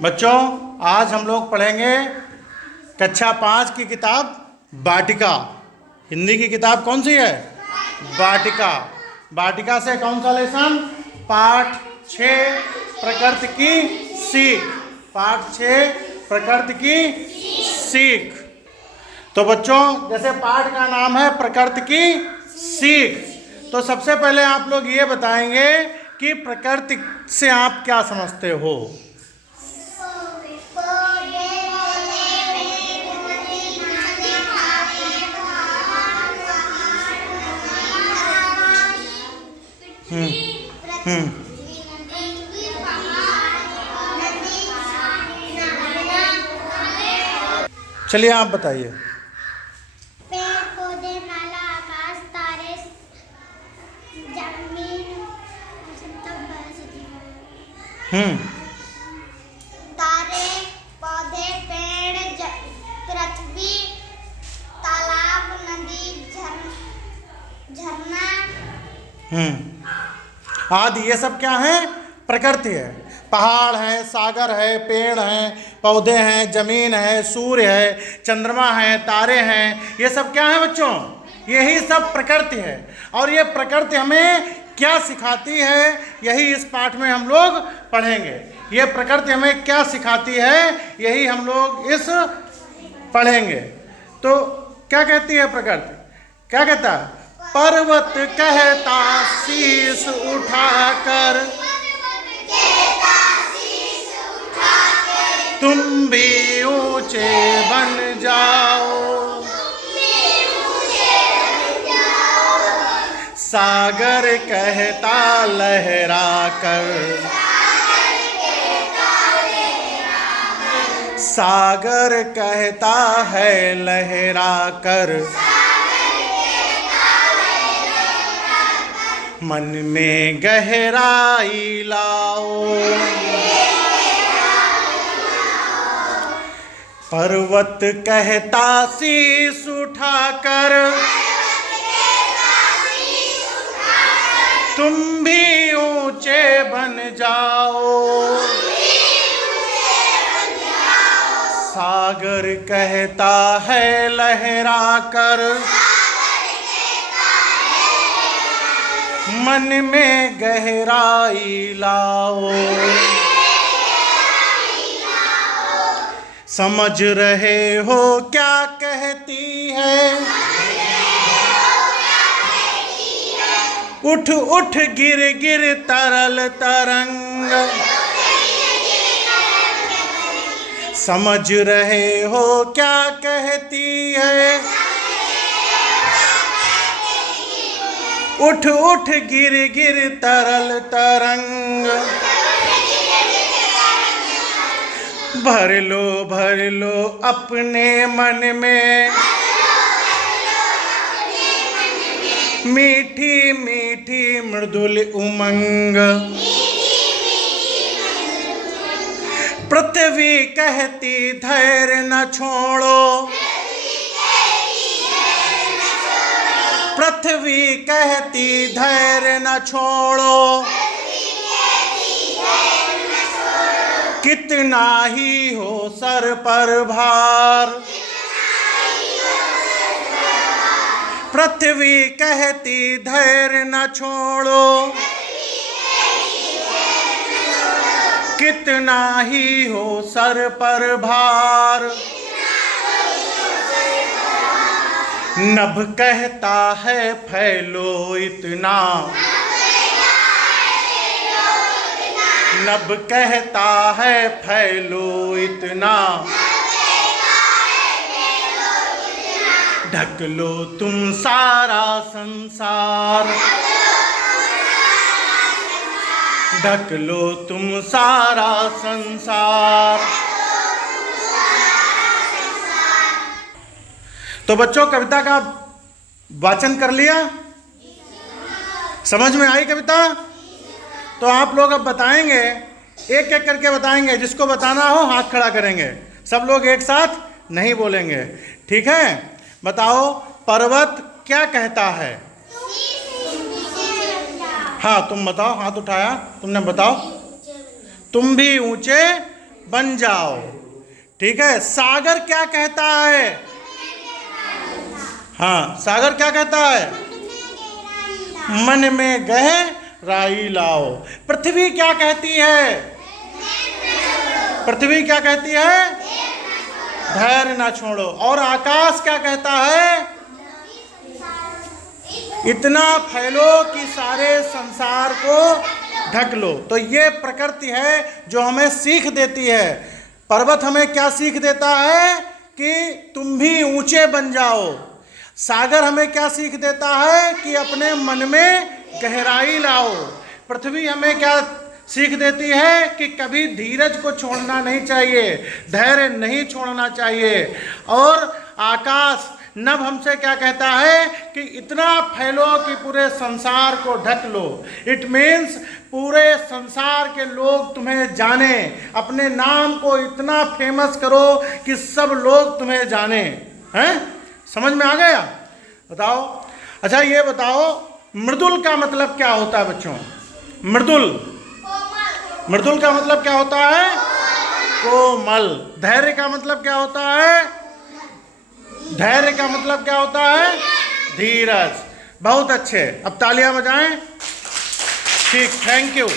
बच्चों, आज हम लोग पढ़ेंगे कक्षा 5 की किताब वाटिका। हिंदी की किताब कौन सी है? वाटिका। वाटिका से कौन सा लेसन? पाठ 6 प्रकृति की सीख। पाठ 6 प्रकृति की सीख। तो बच्चों, जैसे पाठ का नाम है प्रकृति की सीख, तो सबसे पहले आप लोग ये बताएंगे कि प्रकृति से आप क्या समझते हो? चलिए आप बताइए। पेड़ पौधे, नाला, आकाश, तारे, जमीन, तारे, पौधे, पेड़, पृथ्वी, तालाब, नदी, झरना आदि, ये सब क्या है? प्रकृति है। पहाड़ है, सागर है, पेड़ हैं, पौधे हैं, जमीन है, सूर्य है, चंद्रमा है, तारे हैं, ये सब क्या है बच्चों? यही सब प्रकृति है। और ये प्रकृति हमें क्या सिखाती है, यही इस पाठ में हम लोग पढ़ेंगे। ये प्रकृति हमें क्या सिखाती है, यही हम लोग इस पढ़ेंगे। तो क्या कहती है प्रकृति? क्या कहता है? पर्वत कहता शीश उठाकर तुम भी ऊंचे बन जाओ, सागर कहता लहरा कर, सागर कहता है लहरा कर, मन में गहराई लाओ। पर्वत कहता शीश उठाकर तुम भी ऊंचे बन जाओ, सागर कहता है लहरा कर, मन में गहराई लाओ। समझ रहे हो क्या कहती है? उठ उठ गिर गिर तरल तरंग, समझ रहे हो क्या कहती है? उठ उठ गिर गिर तरल तरंग, भर लो अपने मन में मीठी मीठी मृदुल उमंग। पृथ्वी कहती धैर्य न छोड़ो, पृथ्वी कहती धैर्य न छोड़ो, कितना ही हो सर पर भार, पृथ्वी कहती धैर्य न छोड़ो, कितना ही हो सर पर भार। नभ कहता है फैलो इतना, नभ कहता है फैलो इतना, ढक लो तुम सारा संसार, ढक लो तुम सारा संसार। तो बच्चों, कविता का वाचन कर लिया? समझ में आई कविता? तो आप लोग अब बताएंगे, एक एक करके बताएंगे। जिसको बताना हो हाथ खड़ा करेंगे, सब लोग एक साथ नहीं बोलेंगे, ठीक है? बताओ, पर्वत क्या कहता है? हाँ, तुम बताओ, हाथ उठाया तुमने, बताओ। तुम भी ऊंचे बन जाओ। ठीक है, सागर क्या कहता है? हाँ, सागर क्या कहता है? मन में गहराई लाओ। पृथ्वी क्या कहती है? पृथ्वी क्या कहती है? धैर्य ना छोड़ो। और आकाश क्या कहता है? इतना फैलो कि सारे संसार को ढक लो। तो ये प्रकृति है जो हमें सीख देती है। पर्वत हमें क्या सीख देता है? कि तुम भी ऊंचे बन जाओ। सागर हमें क्या सीख देता है? कि अपने मन में गहराई लाओ। पृथ्वी हमें क्या सीख देती है? कि कभी धीरज को छोड़ना नहीं चाहिए, धैर्य नहीं छोड़ना चाहिए। और आकाश नभ हमसे क्या कहता है? कि इतना फैलो कि पूरे संसार को ढक लो। इट मीन्स पूरे संसार के लोग तुम्हें जाने, अपने नाम को इतना फेमस करो कि सब लोग तुम्हें जाने। हैं? समझ में आ गया? बताओ। अच्छा ये बताओ, मृदुल का मतलब क्या होता है बच्चों? मृदुल, मृदुल का मतलब क्या होता है? कोमल। धैर्य का मतलब क्या होता है? धैर्य का मतलब क्या होता है? धीरज। बहुत अच्छे, अब तालियां बजाएं। ठीक, थैंक यू।